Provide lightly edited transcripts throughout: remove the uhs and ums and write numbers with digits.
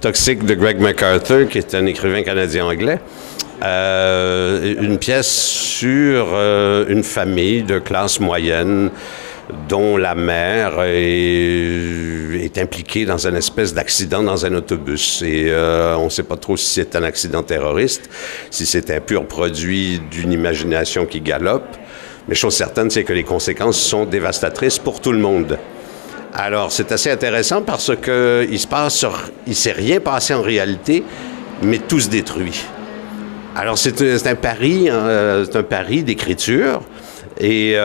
Toxique de Greg MacArthur, qui est un écrivain canadien-anglais. Une pièce sur une famille de classe moyenne dont la mère est impliquée dans une espèce d'accident dans un autobus. Et on ne sait pas trop si c'est un accident terroriste, si c'est un pur produit d'une imagination qui galope. Mais chose certaine, c'est que les conséquences sont dévastatrices pour tout le monde. Alors, c'est assez intéressant parce que il s'est rien passé en réalité, mais tout se détruit. Alors, c'est un pari d'écriture, et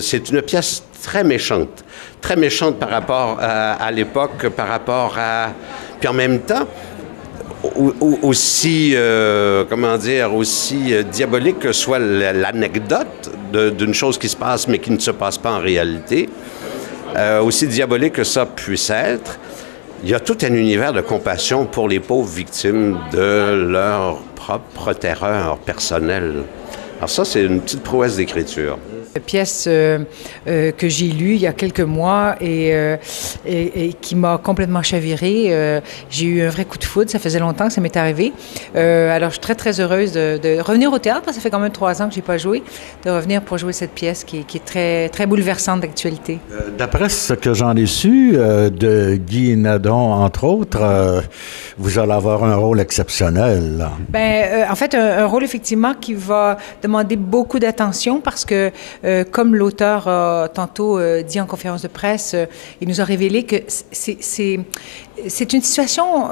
c'est une pièce très méchante par rapport à l'époque, par rapport à... Puis en même temps, aussi, aussi diabolique que soit l'anecdote d'une chose qui se passe, mais qui ne se passe pas en réalité, aussi diabolique que ça puisse être, il y a tout un univers de compassion pour les pauvres victimes de leur propre terreur personnelle. Alors ça, c'est une petite prouesse d'écriture. Une pièce que j'ai lue il y a quelques mois et qui m'a complètement chavirée. J'ai eu un vrai coup de foudre, ça faisait longtemps que ça m'est arrivé. Alors je suis très, très heureuse de revenir au théâtre, parce que ça fait quand même 3 ans que je n'ai pas joué, de revenir pour jouer cette pièce qui est très, très bouleversante d'actualité. D'après ce que j'en ai su de Guy Nadon, entre autres, vous allez avoir un rôle exceptionnel, là. Bien, en fait, un rôle effectivement qui va demander beaucoup d'attention parce que comme l'auteur a tantôt dit en conférence de presse, il nous a révélé que c'est une situation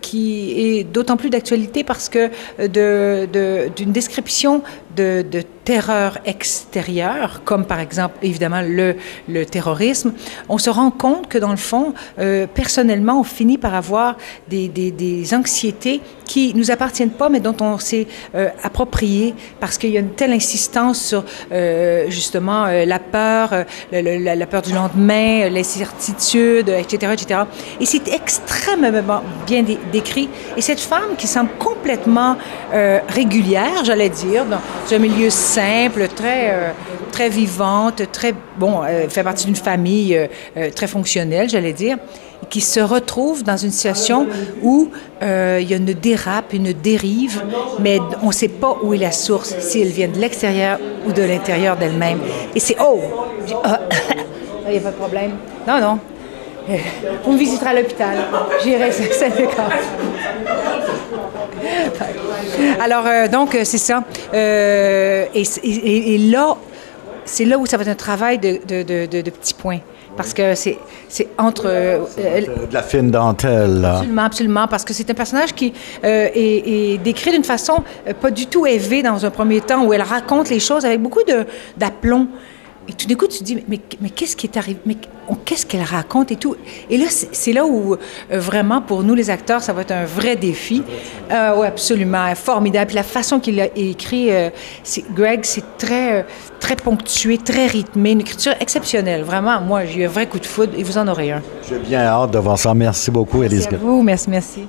qui est d'autant plus d'actualité parce que d'une description de terreur extérieure, comme par exemple, évidemment, le terrorisme, on se rend compte que dans le fond, personnellement, on finit par avoir des anxiétés qui nous appartiennent pas, mais dont on s'est approprié parce qu'il y a une telle insistance sur justement la peur, la peur du lendemain, l'incertitude, etc., etc. Et c'est extrêmement bien décrit. Et cette femme qui semble complètement régulière, j'allais dire, dans un milieu simple, très vivante, fait partie d'une famille très fonctionnelle, j'allais dire, qui se retrouve dans une situation où il y a une dérape, une dérive, mais on ne sait pas où est la source, si elle vient de l'extérieur ou de l'intérieur d'elle-même. Et c'est « Oh! » Il n'y a pas de problème. Non, non. On me visitera à l'hôpital. J'irai, c'est d'accord. Alors, donc, c'est ça. Et là, c'est là où ça va être un travail de petits points. Parce que c'est entre... de la fine dentelle, là. Absolument, absolument. Parce que c'est un personnage qui est décrit d'une façon pas du tout élevée dans un premier temps, où elle raconte les choses avec beaucoup d'aplomb. Et tout d'un coup, tu te dis, mais qu'est-ce qui est arrivé? Mais qu'est-ce qu'elle raconte et tout? Et là, c'est là où, vraiment, pour nous, les acteurs, ça va être un vrai défi. Oui, absolument, formidable. Puis la façon qu'il a écrit, Greg, c'est très, très ponctué, très rythmé, une écriture exceptionnelle. Vraiment, moi, j'ai eu un vrai coup de foudre et vous en aurez un. J'ai bien hâte de voir ça. Merci beaucoup, Élise. Merci à vous. Merci, merci.